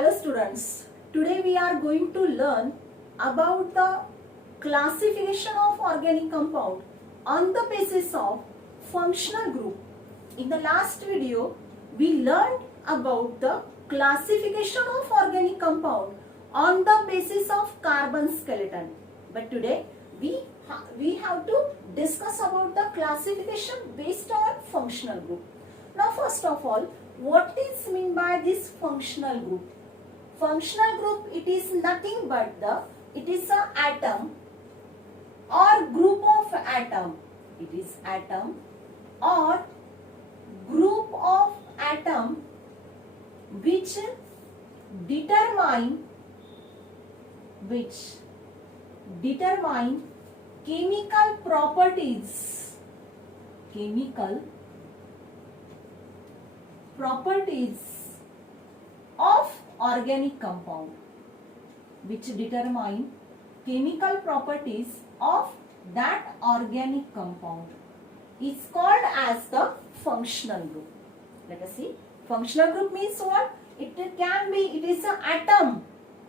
Hello students, today we are going to learn about the classification of organic compound on the basis of functional group. In the last video, we learned about the classification of organic compound on the basis of carbon skeleton. But today we have to discuss about the classification based on functional group. Now first of all, what is meant by this functional group? Functional group, it is nothing but it is a atom or group of atom. It is atom or group of atom which determine chemical properties of organic compound, which determine chemical properties of that organic compound is called as the functional group. Let us see. Functional group means what? It is an atom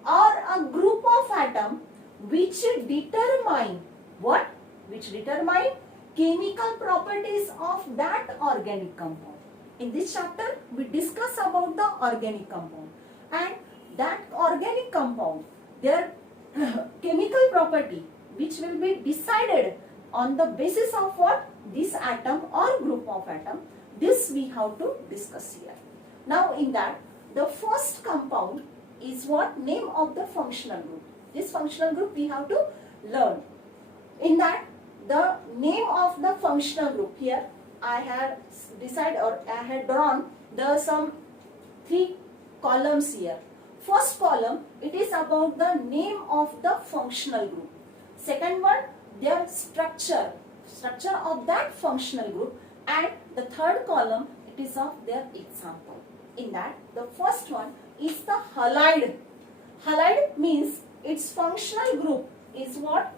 or a group of atom which determine what? Which determine chemical properties of that organic compound. In this chapter, we discuss about the organic compound, and that organic compound, their chemical property, which will be decided on the basis of what? This atom or group of atom. This we have to discuss here. Now in that, the first compound is what? Name of the functional group. This functional group we have to learn. In that, the name of the functional group, here I had drawn some 3 columns here. First column, it is about the name of the functional group. Second one, their structure of that functional group, and the third column, it is of their example. In that, the first one is the halide. Halide means its functional group is what?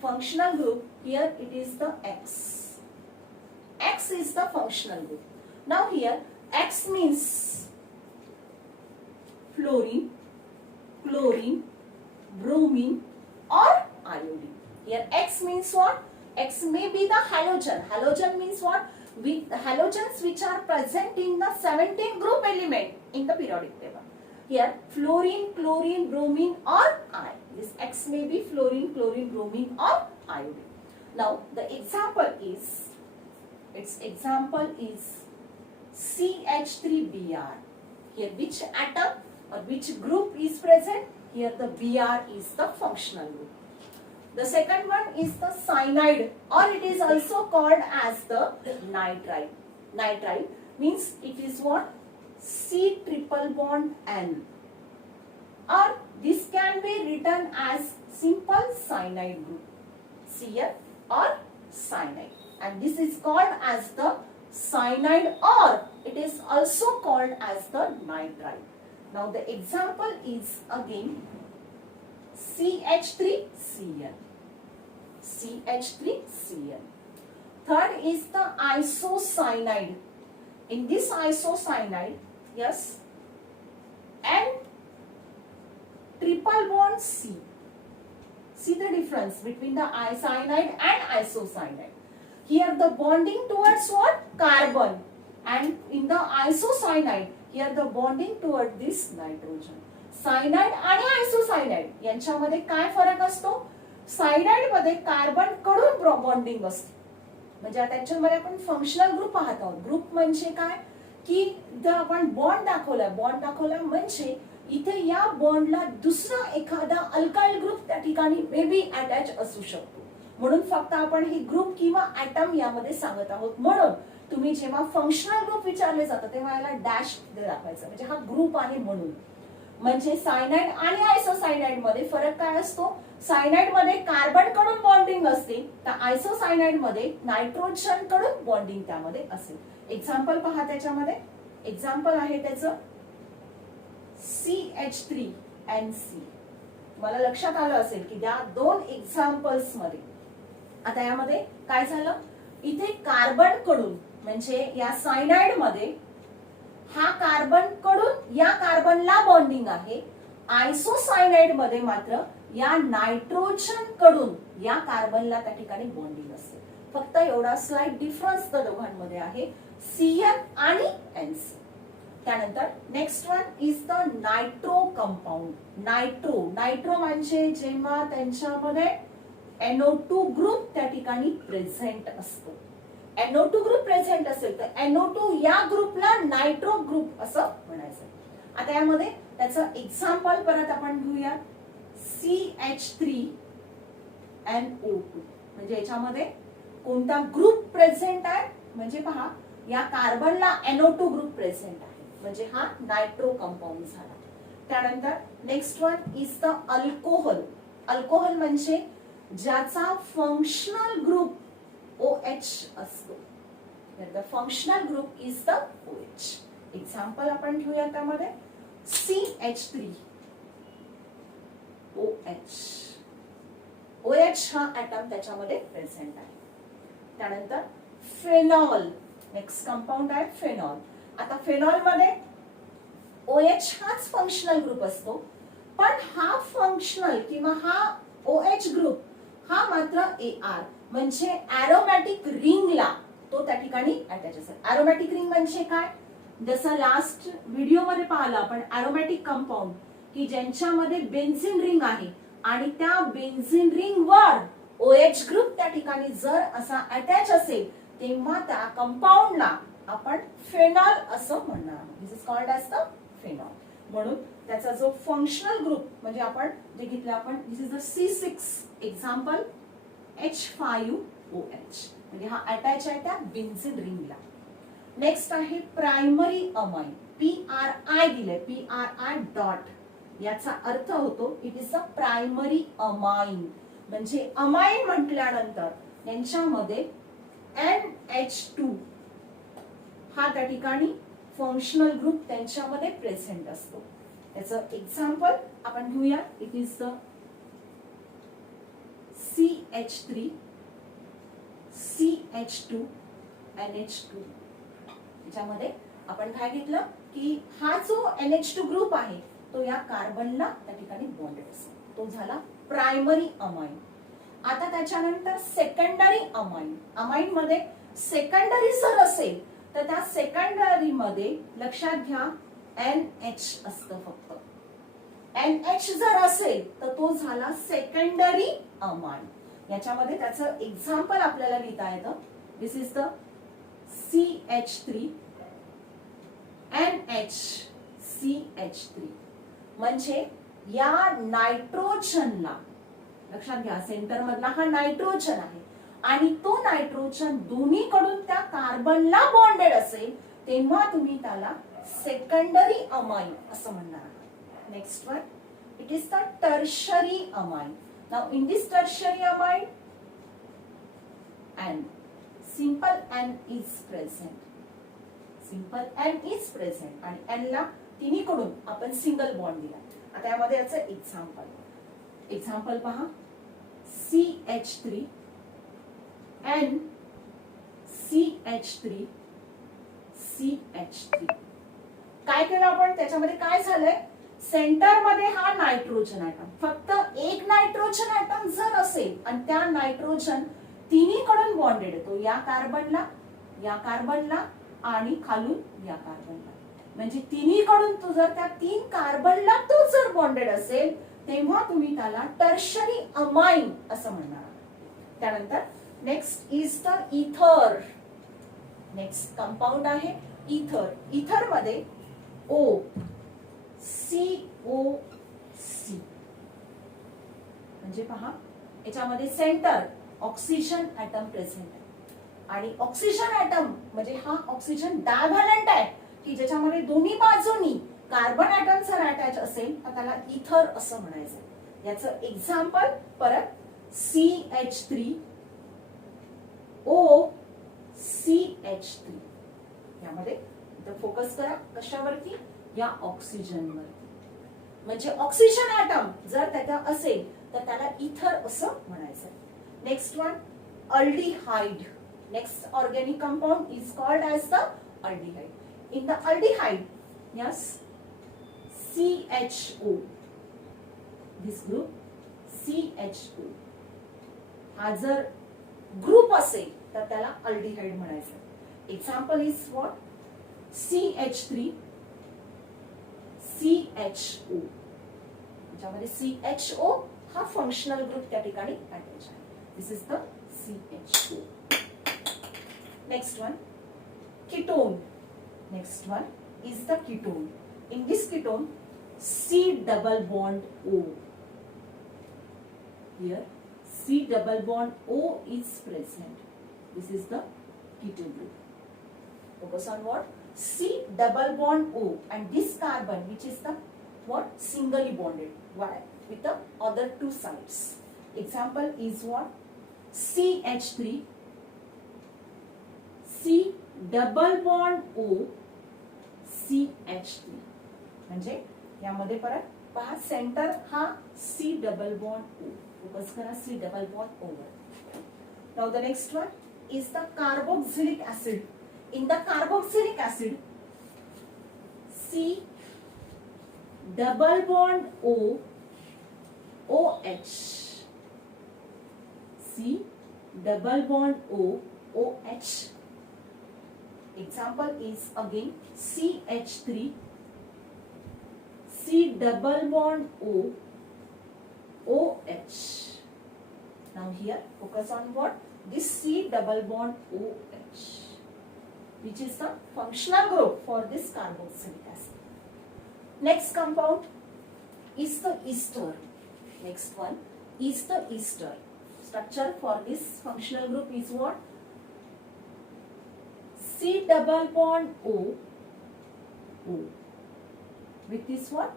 Functional group, here it is the X. X is the functional group. Now here, X means fluorine, chlorine, bromine or iodine. Here X means what? X may be the halogen. Halogen means what? With the halogens which are present in the 17 group element in the periodic table. Here fluorine, chlorine, bromine or iodine. This X may be fluorine, chlorine, bromine or iodine. Now the example is, its example is CH3Br. Here which atom or which group is present? Here the Br is the functional group. The second one is the cyanide, or it is also called as the nitride. Nitride means it is what? C triple bond N, or this can be written as simple cyanide group, Cl or cyanide, and this is called as the cyanide, or it is also called as the nitride. Now the example is again CH3Cl. CH3Cl. Third is the isocyanide. In this isocyanide, yes, N triple bond C. See the difference between the cyanide and isocyanide. Here the bonding towards what? Carbon, and in the isocyanide, here the bonding toward this nitrogen. Cyanide आणि आयसोसायनाइड यांच्यामध्ये काय फरक असतो? Cyanide मध्ये carbon कडून bonding असते. म्हणजे त्याच्यामध्ये आपण फंक्शनल ग्रुप पाहत आहोत. ग्रुप म्हणजे काय की जर आपण बॉन्ड दाखवला म्हणजे इथे या बॉन्डला दुसरा एखादा अल्काइल ग्रुप त्या ठिकाणी मे बी अटॅच असू शकतो. म्हणून फक्त आपण हे ग्रुप किंवा ॲटम यामध्ये सांगत आहोत. म्हणून तुम्ही जेव्हा फंक्शनल ग्रुप विचारले जातात तेव्हा याला डॅश दाखवायचं, म्हणजे हा ग्रुप आहे म्हणून. म्हणजे सायनाइड आणि आयसोसायनाइड मध्ये फरक काय असतो? सायनाइड मध्ये कार्बन कडून बॉन्डिंग असते, तर आयसोसायनाइड मध्ये नायट्रोजन कडून बॉन्डिंग त्यामध्ये असेल. एक्झाम्पल पहा, त्याच्यामध्ये एक्झाम्पल आहे त्याचं CH3NC. मला लक्षात आलं असेल की त्या दोन एक्झाम्पल्स मध्ये आता यामध्ये काय झालं, इथे कार्बन कडून म्हणजे या सायनाइड मध्ये हा कार्बन कडून या कार्बनला बॉन्डिंग आहे. आयसोसायनाइड मध्ये मात्र या नायट्रोजन कडून या कार्बनला त्या ठिकाणी बॉन्डिंग असते. फक्त एवढा स्लाइट डिफरन्स त्या दोघांमध्ये आहे, CN आणि NC. त्यानंतर next one is the nitro compound. Nitro म्हणजे जेव्हा त्यांच्यामध्ये NO2 ग्रुप त्या ठिकाणी प्रेझेंट असतो. NO2 ग्रुप प्रेझेंट असेल तर NO2 या ग्रुपला नायट्रो ग्रुप असं म्हणायचं. आता यामध्ये त्याचं एक्झाम्पल परत आपण घेऊया. CH3NO2 म्हणजे याच्यामध्ये कोणता ग्रुप प्रेझेंट आहे, म्हणजे पहा या कार्बनला NO2 ग्रुप प्रेझेंट आहे, म्हणजे हा नायट्रो कंपाऊंड झाला. त्यानंतर next one is the alcohol. Alcohol म्हणजे ज्याचा फंक्शनल ग्रुप OH असतो. The functional group is the OH. Example आपण घेऊया त्यामध्ये CH3OH. OH हा ऍटम त्याच्यामध्ये प्रेझेंट आहे. त्यानंतर फेनॉल. नेक्स्ट कंपाऊंड आहे फेनॉल. आता फेनॉल मध्ये OH हाच फंक्शनल ग्रुप असतो, पण हा फंक्शनल किंवा हा OH ग्रुप हा मात्र AR म्हणजे एरोमॅटिक रिंगला तो त्या ठिकाणी अटॅच असेल. एरोमॅटिक रिंग म्हणजे काय, जसं लास्ट व्हिडिओ मध्ये पाहिलं आपण एरोमॅटिक कंपाऊंड की ज्यांच्यामध्ये बेन्झिन रिंग आहे आणि त्या बेन्झिन रिंग वर OH ग्रुप त्या ठिकाणी जर असा अटॅच असेल तेव्हा त्या कंपाऊंडला आपण फेनॉल असं म्हणणार आहोत. This is called as the phenol. म्हणून त्याचा जो फंक्शनल ग्रुप म्हणजे आपण जे घेतलं आपण दिस is the C6 example H5OH म्हणजे हा अटॅच आहे त्या बेन्झिन रिंगला. नेक्स्ट आहे प्रायमरी अमाइन. PRI दिले, PRI डॉट. याचा अर्थ होतो it is a primary amine. म्हणजे अमाइन म्हटल्यानंतर यांच्यामध्ये NH2 हा त्या ठिकाणी फंक्शनल ग्रुप त्यांच्यामध्ये प्रेझेंट असतो. याचं एक्झाम्पल आपण घेऊया. It is the CH3 CH2 NH2. याच्यामध्ये आपण काय घेतलं की हा जो NH2 ग्रुप आहे तो या कार्बनला त्या ठिकाणी बॉन्डेड असतो. तो झाला प्रायमरी अमाइन. आता त्याच्यानंतर सेकंडरी अमाइन. अमाइन मध्ये सेकंडरी जर असेल तर त्या सेकंडरी मध्ये लक्षात घ्या NH असतं फक्त. NH जर असेल तर तो झाला सेकंडरी अमाइन. याच्यामध्ये त्याचं एक्झाम्पल आपल्याला लिहिता येतं. दिस इज द CH3 NHCH3 म्हणजे या नायट्रोजनला लक्षात घ्या सेंटर मधला हा नायट्रोजन आहे आणि तो नायट्रोजन दोन्हीकडून त्या कार्बनला बॉन्डेड असेल तेव्हा तुम्ही त्याला सेकंडरी अमाइन असं म्हणणार आहात. Next one it is the tertiary amine. Now in this tertiary amine N simple N is present. Simple N is present आणि N ला तिन्हीकडून आपण सिंगल बॉन्ड दिला. आता यामध्ये याचं एक्झाम्पल पहा. CH3 N CH3 CH3. काय केलं आपण त्याच्यामध्ये, काय झालंय सेंटर मध्ये हा नायट्रोजन ऍटम, फक्त एक नायट्रोजन ऍटम जर असेल आणि त्या नायट्रोजन तिन्हीकडून बॉन्डेड येतो, या कार्बनला आणि खालून या कार्बनला. म्हणजे तिन्हीकडून तो जर त्या तीन कार्बनला तो जर बॉन्डेड असेल तेव्हा तुम्ही त्याला टर्शरी अमाइन असं म्हणणार. त्यानंतर नेक्स्ट इज द इथर. नेक्स्ट कंपाऊंड आहे इथर. इथर मध्ये O COC म्हणजे पहा याच्यामध्ये सेंटर ऑक्सिजन ऍटम प्रेझेंट आहे आणि ऑक्सिजन ऍटम म्हणजे हा ऑक्सिजन डायव्हॅलंट आहे की ज्याच्यामध्ये दोन्ही बाजूनी कार्बन ऍटम जर अटॅच असेल तर त्याला इथर असं म्हणायचं. याचं एक्झाम्पल परत CH3 OCH3. यामध्ये फोकस करा कशावरती, या ऑक्सिजन वरती. म्हणजे ऑक्सिजन ऍटम जर त्याचा असेल तर त्याला इथर असं म्हणायचं. Next one aldehyde. Next organic compound is called as the aldehyde. In the aldehyde, yes CHO. This group CHO हा जर ग्रुप असेल तर त्याला अल्डिहाइड म्हणायचं. Example is what? CH3 CHO. ज्यामध्ये CHO हा फंक्शनल ग्रुप त्या ठिकाणी अटॅच आहे. This is the CHO. Next one ketone. Next one is the ketone. In this ketone, C double bond O. Here, C double bond O is present. This is the ketone group. Focus on what? C double bond O, and this carbon, which is the what? Singly bonded. Why? With the other two sides. Example is what? CH3, C double bond O, CH3. म्हणजे यामध्ये परत पहा centre हा C double bond O. Focus करा C double bond O वर. Now the next one is the carboxylic acid. In the carboxylic acid, C double bond O, OH. C double bond O, OH. Example is again CH3, C double bond O, OH. Now here focus on what? This C double bond OH, which is the functional group for this carboxylic acid. Next compound is the ester. Next one is the ester. Structure for this functional group is what? C double bond O, O. With this what?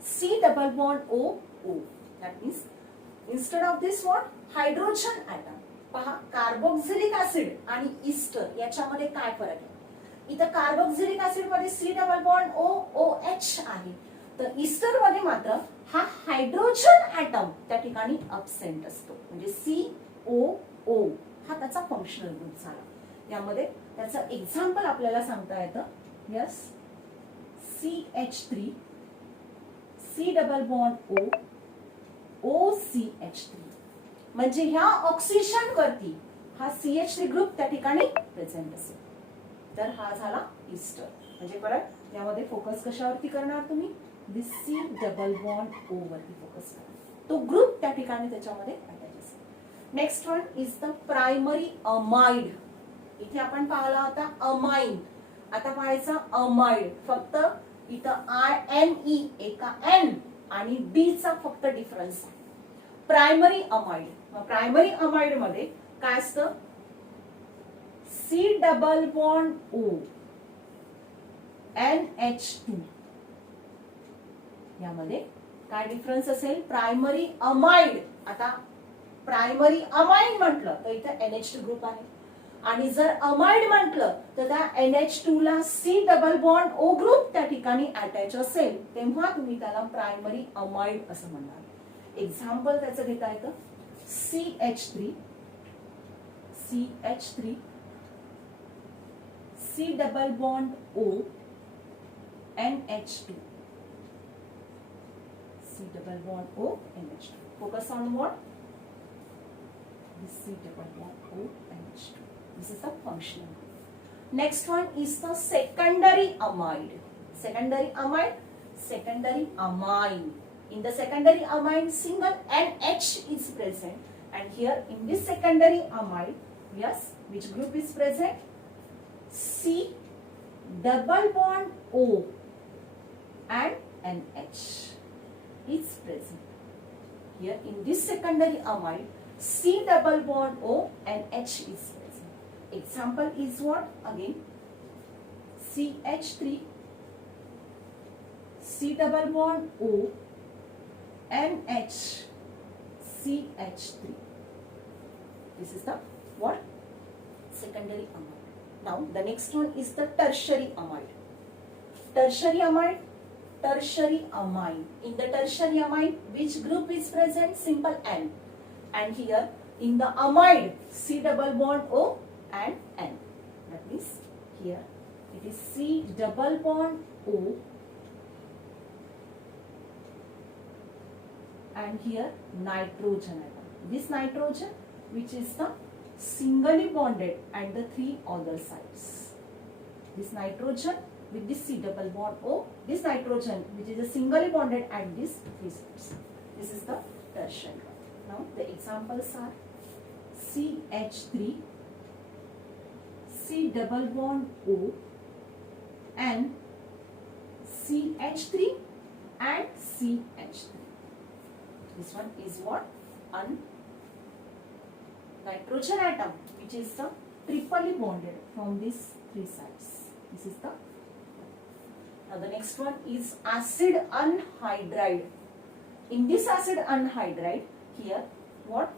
C double bond O, O. That means instead of this what? Hydrogen atom. पहा carboxylic acid आणि Easter याच्यामध्ये काय फरक आहे? इथं carboxylic acid मध्ये C double bond O, OH आहे. तर ईस्टर मध्ये मात्र हा हायड्रोजन ऍटम त्या ठिकाणी अब्सेंट असतो. म्हणजे COO हा त्याचा फंक्शनल ग्रुप झाला. यामध्ये त्याचं एक्झाम्पल आपल्याला सांगता येतं. Yes, CH3, C double bond O, OCH3. म्हणजे ह्या ऑक्सिजन वरती हा CH3 ग्रुप त्या ठिकाणी प्रेझेंट असेल. तर हा झाला ईस्टर. म्हणजे परत यामध्ये फोकस कशावरती करणार तुम्ही? दिस C डबल बॉन्ड O वरती फोकस करा. तो ग्रुप त्या ठिकाणी त्याच्यामध्ये अटॅच असेल. Next one is the primary amide. इथे आपण पाहिला होता अमाइन. आता पाहायचं अमाइड. फक्त इथं INE एका N आणि D चा फक्त डिफरन्स आहे. Primary amide. प्रायमरी अमाइड मध्ये काय असतं? C double bond O, NH2. यामध्ये काय डिफरन्स असेल? Primary amide. आता प्रायमरी अमाइड म्हटलं तर इथं NH2 ग्रुप आहे. आणि जर अमाइड म्हटलं तर त्या NH2 ला C double bond O group त्या ठिकाणी अटॅच असेल तेव्हा तुम्ही त्याला प्रायमरी अमाइड असं म्हणणार. एक्झाम्पल त्याचं घेता येतं CH3, CH3, C double bond O, NH2. C double bond O, NH2. Focus on what? This C double bond O, NH2. This is the functional group. Next one is the secondary amide. Secondary amide, secondary amine. In the secondary amine, single NH is present, and here in this secondary amide, yes, which group is present? C double bond O and NH is present. Here in this secondary amide, C double bond O and H is present. Example is what? Again, CH3, C double bond O, NH, CH3. This is the what? Secondary amide. Now the next one is the tertiary amide. Tertiary amide, tertiary amine. In the tertiary amine, which group is present? Simple N. And here in the amide, C double bond O and N. That means here it is C double bond O and here nitrogen atom. This nitrogen, which is the singly bonded at the 3 other sides. This nitrogen with this C double bond O, this nitrogen which is a singly bonded at these 3 sides. This is the tertiary. Now the examples are CH3, C double bond O, and CH3 and CH3. This one is what? Nitrogen atom, which is the triply bonded from these 3 sides. This is the. Now the next one is acid anhydride. In this acid anhydride, here what?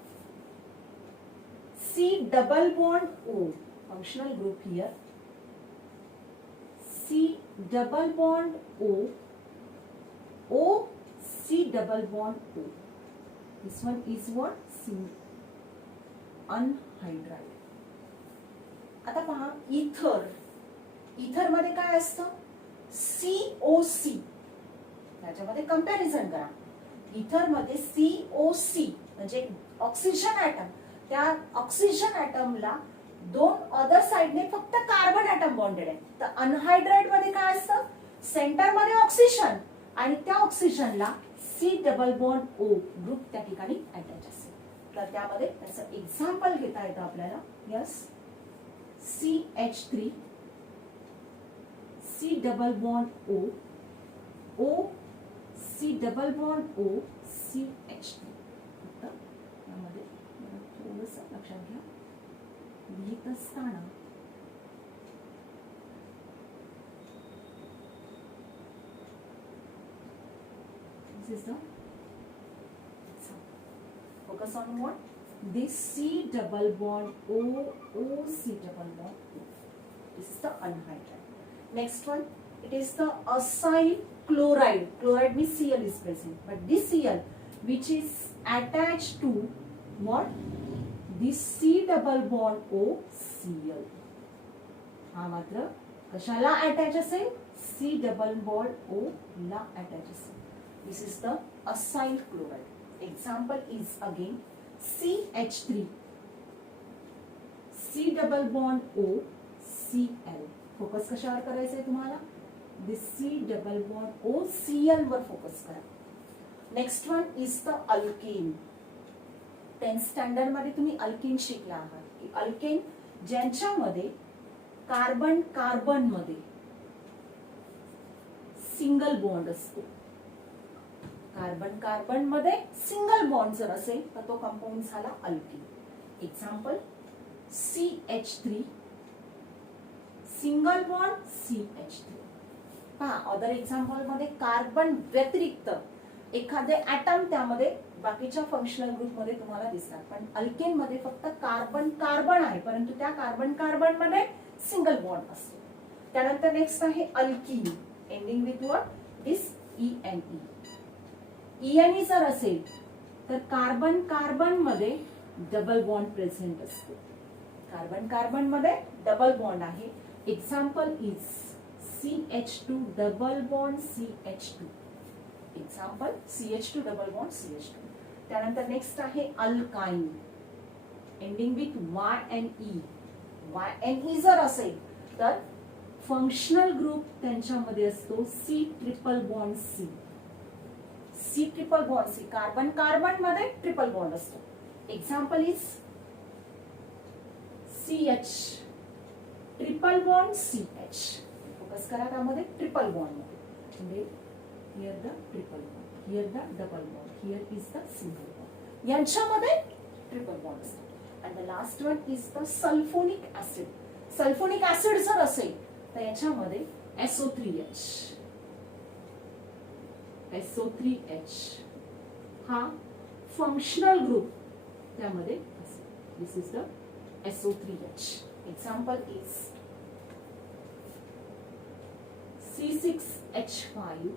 C double bond O, functional group here. C double bond O, O, C double bond O. This one is what? C anhydride. आता पहा इथर. इथर मध्ये काय असतं? COC. त्याच्यामध्ये comparison करा. इथर मध्ये COC म्हणजे ऑक्सिजन ॲटम. त्या ऑक्सिजन ॲटमला 2 अदर साइडने फक्त कार्बन ॲटम बॉन्डेड आहे. तर अनहायड्राइड मध्ये काय असतं? सेंटर मध्ये ऑक्सिजन आणि त्या ऑक्सिजनला C double bond O group त्या ठिकाणी अटॅच असेल. तर त्यामध्ये त्याचं एक्झाम्पल घेता येतं आपल्याला. Yes, CH3, C double bond O, O, C double bond O, CH3. यामध्ये थोडंसं लक्षात घ्या. लिहित असताना this is the focus on what? This C double bond O, O, C double bond O. This is the anhydride. Next one, it is the acyl chloride. Chloride means Cl is present, but this Cl which is attached to what? This C double bond O, Cl. हा मात्र कशाला attach असेल? C double bond O ला attach असेल. This is the acyl chloride. Example is again CH3, C double bond O, Cl. Focus कशावर करायचंय तुम्हाला? This C double bond O, Cl वर फोकस करा. Next one is the alkane. 10th standard मध्ये तुम्ही alkane शिकला आहात की अल्केन ज्यांच्यामध्ये कार्बन कार्बन मध्ये सिंगल बॉन्ड असतो. कार्बन कार्बन मध्ये सिंगल बॉन्ड जर असेल तर तो कंपाऊंड झाला alkane. Example CH3, single bond CH3. पहा अदर एक्झाम्पल मध्ये कार्बन व्यतिरिक्त एखादे ॲटम त्यामध्ये बाकीच्या फंक्शनल ग्रुप मध्ये तुम्हाला दिसतात. पण अल्केन मध्ये फक्त कार्बन कार्बन आहे, परंतु त्या कार्बन कार्बन मध्ये सिंगल बॉन्ड असतो. त्यानंतर नेक्स्ट आहे alkyne, ending with what? This ENE. ENE जर असेल तर कार्बन कार्बन मध्ये डबल बॉन्ड प्रेझेंट असतो. कार्बन कार्बन मध्ये डबल बॉन्ड आहे. Example is CH2 double bond CH2. Example CH2 double bond CH2. त्यानंतर नेक्स्ट आहे alkyne, ending with YNE. YNE जर असेल तर फंक्शनल ग्रुप त्यांच्यामध्ये असतो C triple bond C. C triple bond C. Carbon carbon मध्ये triple bond असतो. Example is CH triple bond CH. Focus करा त्यामध्ये ट्रिपल बॉन्ड मध्ये. Here the triple bond, here the double bond, here is the single bond. यांच्यामध्ये triple bond असतो. And the last one is the sulfonic acid. Sulphonic acid जर असेल तर याच्यामध्ये SO3H. SO3H हा फंक्शनल ग्रुप त्यामध्ये असेल. This is the SO3H. Example is C6H5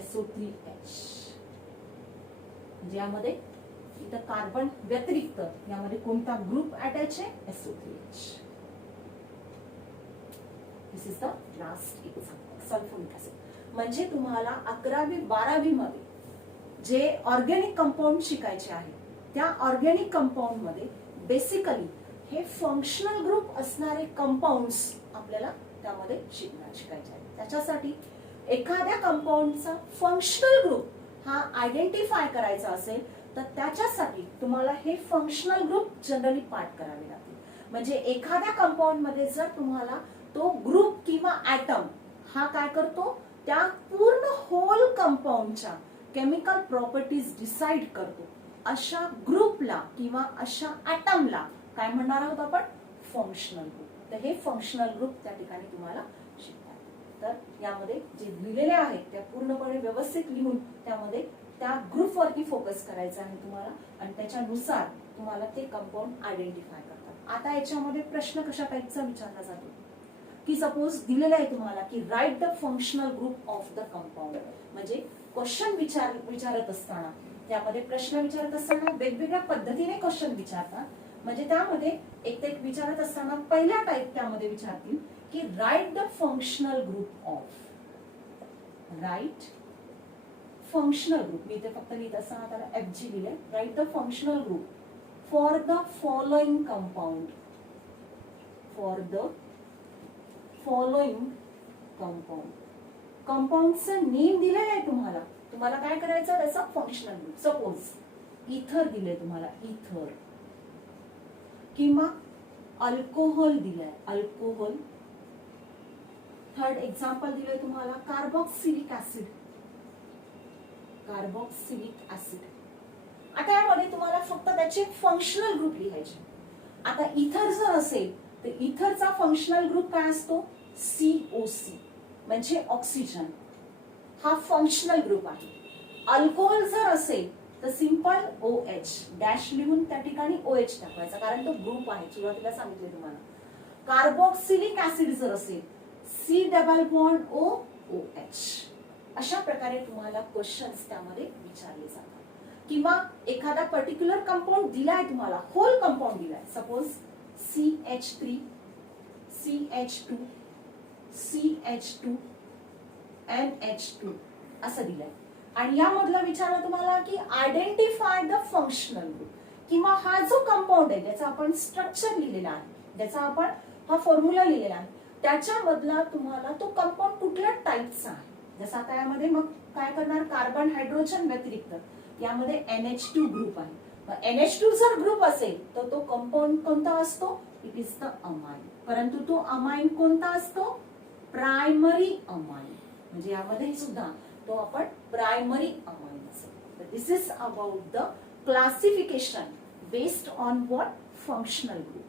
SO3H. ज्यामध्ये इथं कार्बन व्यतिरिक्त यामध्ये कोणता ग्रुप अटॅच आहे? SO3H. This is the last example, sulphonic acid. म्हणजे तुम्हाला 11वी 12वी मध्ये जे ऑर्गॅनिक कंपाऊंड शिकायचे आहे त्या ऑर्गॅनिक कंपाऊंड मध्ये बेसिकली हे फंक्शनल ग्रुप असणारे कंपाऊंड्स आपल्याला त्यामध्ये शिकायचे आहेत. त्याच्यासाठी एखाद्या कंपाऊंडचा फंक्शनल ग्रुप हा आयडेंटिफाय करायचा असेल तर त्याच्यासाठी तुम्हाला हे फंक्शनल ग्रुप जनरली पाठ करावे लागतील. म्हणजे एखाद्या कंपाऊंड मध्ये जर तुम्हाला तो ग्रुप किंवा ऍटम हा काय करतो, त्या पूर्ण होल कंपाऊंडच्या केमिकल प्रॉपर्टीज डिसाइड करतो, अशा ग्रुपला किंवा अशा ऍटमला काय म्हणणार आहोत आपण, फंक्शनल ग्रुप. तर हे फंक्शनल ग्रुप त्या ठिकाणी तुम्हाला शिकतात. तर यामध्ये जे लिहिलेले आहेत त्या पूर्णपणे व्यवस्थित लिहून त्यामध्ये त्या ग्रुप वरती फोकस करायचा आहे तुम्हाला आणि त्याच्यानुसार तुम्हाला ते कंपाऊंड आयडेंटिफाय करतात. आता याच्यामध्ये प्रश्न कशा टाईपचा विचारला जातो की सपोज दिलेला आहे तुम्हाला की write the functional group of the compound. म्हणजे क्वेश्चन विचारत असताना त्यामध्ये प्रश्न विचारत असताना वेगवेगळ्या पद्धतीने क्वेश्चन विचारतात. म्हणजे त्यामध्ये एक विचारत असताना पहिल्या टाईप त्यामध्ये विचारतील की write the functional group of, write functional group, मी इथे फक्त लिहित असताना त्याला FG लिहिले, write the functional group for the following compound, for the following compound. कंपाऊंडचं नेम दिलेलं आहे तुम्हाला, तुम्हाला काय करायचं त्याचा फंक्शनल ग्रुप. सपोज इथर दिले तुम्हाला, इथर किंवा अल्कोहोल दिलाय, अल्कोहोल. थर्ड एक्झाम्पल दिलंय तुम्हाला कार्बोक्सिलिक ऍसिड, कार्बोक्सिलिक ऍसिड. आता यामध्ये तुम्हाला फक्त त्याचे फंक्शनल ग्रुप लिहायचे. आता इथर जर असेल तर इथरचा फंक्शनल ग्रुप काय असतो, COC म्हणजे ऑक्सिजन, हा फंक्शनल ग्रुप आहे. अल्कोहोल जर असेल तर सिंपल OH डॅश लिहून त्या ठिकाणी OH टाकायचा कारण तो ग्रुप आहे, सुरुवातीला सांगितले तुम्हाला. कार्बोक्सिलिक ऍसिड जर असेल C double bond O OH. अशा प्रकारे तुम्हाला क्वेश्चन्स त्यामध्ये विचारले जातात. किंवा एखादा पर्टिक्युलर कंपाऊंड दिलाय तुम्हाला, होल कंपाऊंड दिलाय, suppose CH3 CH2 CH2 NH2 असं दिलंय आणि यामधलं विचारलं तुम्हाला की आयडेंटिफाय द फंक्शनल ग्रुप, किंवा हा जो कंपाऊंड आहे ज्याचा आपण स्ट्रक्चर लिहिलेला आहे, ज्याचा आपण हा फॉर्म्युला लिहिलेला आहे, त्याच्यामधला तुम्हाला तो कंपाऊंड कुठल्या टाईपचा आहे. जसं आता यामध्ये मग काय करणार, कार्बन हायड्रोजन व्यतिरिक्त यामध्ये NH2 ग्रुप आहे. मग NH2 जर ग्रुप असेल तर तो कंपाऊंड कोणता असतो, इट इज द अमाइन. परंतु तो अमाइन कोणता असतो, प्रायमरी अमाइन. म्हणजे यामध्ये सुद्धा तो आपण प्रायमरी अमाइन असेल. तर this is about the classification based on what, functional group.